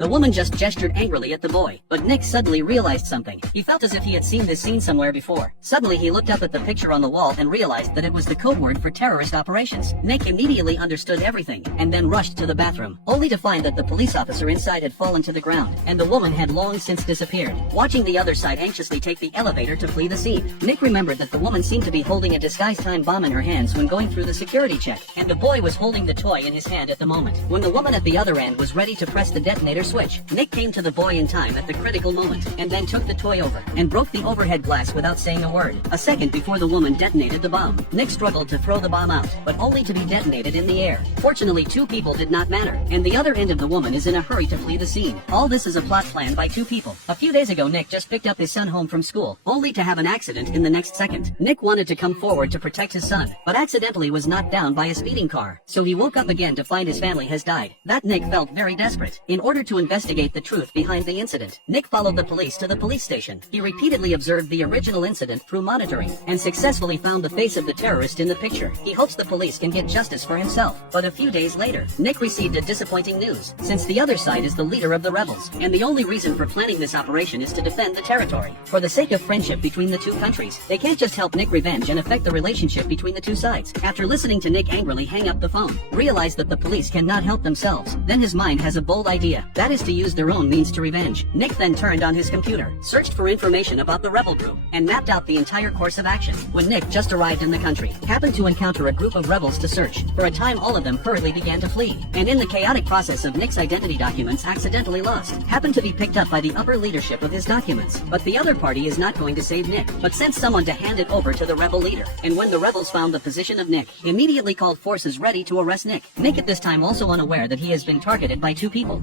The woman just gestured angrily at the boy, but Nick suddenly realized something. He felt as if he had seen this scene somewhere before. Suddenly he looked up at the picture on the wall and realized that it was the code word for terrorist operations. Nick immediately understood everything, and then rushed to the bathroom, only to find that the police officer inside had fallen to the ground, and the woman had long since disappeared. Watching the other side anxiously take the elevator to flee the scene, Nick remembered that the woman seemed to be holding a disguised time bomb in her hands when going through the security check, and the boy was holding the toy in his hand at the moment. When the woman at the other end was ready to press the detonator switch, Nick came to the boy in time at the critical moment, and then took the toy over, and broke the overhead glass without saying a word. A second before the woman detonated the bomb, Nick struggled to throw the bomb out, but only to be detonated in the air. Fortunately, two people did not matter, and the other end of the woman is in a hurry to flee the scene. All this is a plot planned by two people. A few days ago, Nick just picked up his son home from school, only to have an accident in the next second. Nick wanted to come forward to protect his son, but accidentally was knocked down by a speeding car, so he woke up again to find his family has died. That Nick felt very desperate. In order to investigate the truth behind the incident, Nick followed the police to the police station. He repeatedly observed the original incident through monitoring, and successfully found the face of the terrorist in the picture. He hopes the police can get justice for himself. But a few days later, Nick received a disappointing news, since the other side is the leader of the rebels, and the only reason for planning this operation is to defend the territory. For the sake of friendship between the two countries, they can't just help Nick revenge and affect the relationship between the two sides. After listening to Nick angrily hang up the phone, realize that the police cannot help themselves, then his mind has a bold idea, that is to use their own means to revenge. Nick then turned on his computer, searched for information about the rebel group, and mapped out the entire course of action. When Nick just arrived in the country, happened to encounter a group of rebels to search. For a time all of them hurriedly began to flee, and in the chaotic process of Nick's identity documents accidentally lost, happened to be picked up by the upper leadership of his documents. But the other party is not going to save Nick, but sent someone to hand it over to the rebel leader. And when the rebels found the position of Nick, immediately called forces ready to arrest Nick. Nick at this time also unaware that he has been targeted by two people.